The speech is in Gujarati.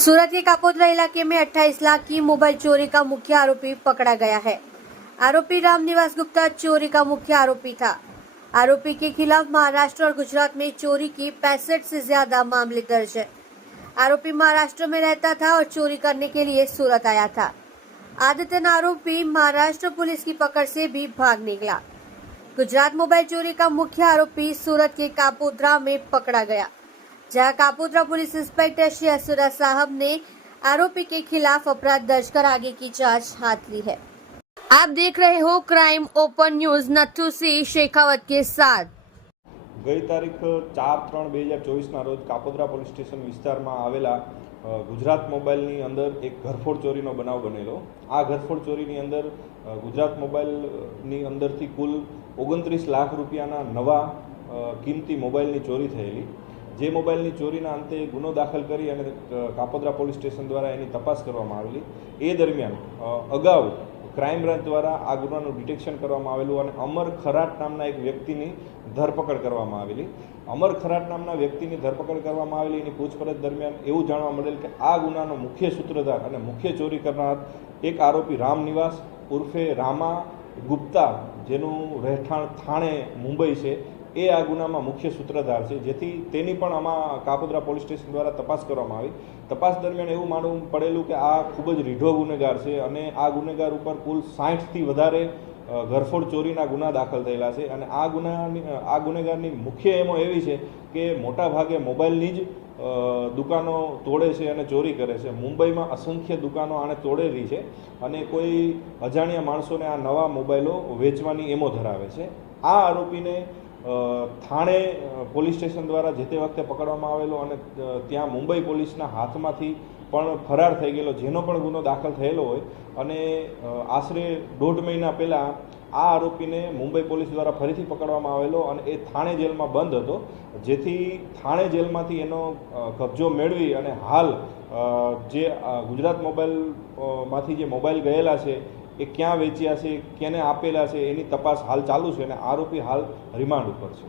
सूरत के कापोद्रा इलाके में 28 लाख की मोबाइल चोरी का मुख्य आरोपी पकड़ा गया है। आरोपी रामनिवास गुप्ता चोरी का मुख्य आरोपी था। आरोपी के खिलाफ महाराष्ट्र और गुजरात में चोरी की 65 से ज्यादा मामले दर्ज है। आरोपी महाराष्ट्र में रहता था और चोरी करने के लिए सूरत आया था। आदतन आरोपी महाराष्ट्र पुलिस की पकड़ से भी भाग निकला। गुजरात मोबाइल चोरी का मुख्य आरोपी सूरत के कापोद्रा में पकड़ा गया, जहां कापोद्रा पुलिस इंस्पेक्टर श्री असुरा साहब ने आरोपी के खिलाफ अपराध दर्ज कर आगे की जांच हाथ ली है। आप देख रहे हो crime open news Nathu Singh Shekhawat के साथ। गई तारीख 4/3/2024 रोज कापोद्रा પોલીસ સ્ટેશન વિસ્તારમાં આવેલા ગુજરાત મોબાઈલની અંદર એક ઘરફોડ ચોરીનો બનાવ બનેલો। આ ઘરફોડ ચોરીની અંદર ગુજરાત મોબાઈલની અંદરથી કુલ 29 લાખ રૂપિયાના નવા કિંમતી મોબાઈલની ચોરી થયેલી। જે મોબાઈલની ચોરીના અંતે ગુનો દાખલ કરી અને કાપોદ્રા પોલીસ સ્ટેશન દ્વારા એની તપાસ કરવામાં આવેલી। એ દરમિયાન અગાઉ ક્રાઇમ બ્રાન્ચ દ્વારા આ ગુનાનું ડિટેક્શન કરવામાં આવેલું અને અમર ખરાટ નામના એક વ્યક્તિની ધરપકડ કરવામાં આવેલી। અમર ખરાટ નામના વ્યક્તિની ધરપકડ કરવામાં આવેલી। એની પૂછપરછ દરમિયાન એવું જાણવા મળેલ કે આ ગુનાનો મુખ્ય સૂત્રધાર અને મુખ્ય ચોરી કરનાર એક આરોપી રામનિવાસ ઉર્ફે રામા ગુપ્તા, જેનું રહેઠાણ થાણે મુંબઈ છે, એ આ ગુનામાં મુખ્ય સૂત્રધાર છે। જેથી તેની પણ આમાં કાપોદ્રા પોલીસ સ્ટેશન દ્વારા તપાસ કરવામાં આવી। તપાસ દરમિયાન એવું માનવું પડેલું કે આ ખૂબ જ રીઢો ગુનેગાર છે અને આ ગુનેગાર ઉપર કુલ 60થી વધારે ઘરફોડ ચોરીના ગુના દાખલ થયેલા છે અને આ ગુનેગારની મુખ્ય એમો એવી છે કે મોટા ભાગે મોબાઈલની જ દુકાનો તોડે છે અને ચોરી કરે છે। મુંબઈમાં અસંખ્ય દુકાનો આણે તોડેલી છે અને કોઈ અજાણ્યા માણસોને આ નવા મોબાઈલો વેચવાની એમો ધરાવે છે। આ આરોપીને થાણે પોલીસ સ્ટેશન દ્વારા જે તે વખતે પકડવામાં આવેલો અને ત્યાં મુંબઈ પોલીસના હાથમાંથી પણ ફરાર થઈ ગયેલો, જેનો પણ ગુનો દાખલ થયેલો હોય અને આશરે 1.5 મહિના પહેલાં આ આરોપીને મુંબઈ પોલીસ દ્વારા ફરીથી પકડવામાં આવેલો અને એ થાણે જેલમાં બંધ હતો। જેથી થાણે જેલમાંથી એનો કબજો મેળવી અને હાલ જે ગુજરાત મોબાઈલમાંથી જે મોબાઈલ ગયેલા છે એ ક્યાં વેચ્યા છે, કેને આપેલા છે, એની તપાસ હાલ ચાલુ છે અને આરોપી હાલ રિમાન્ડ ઉપર છે।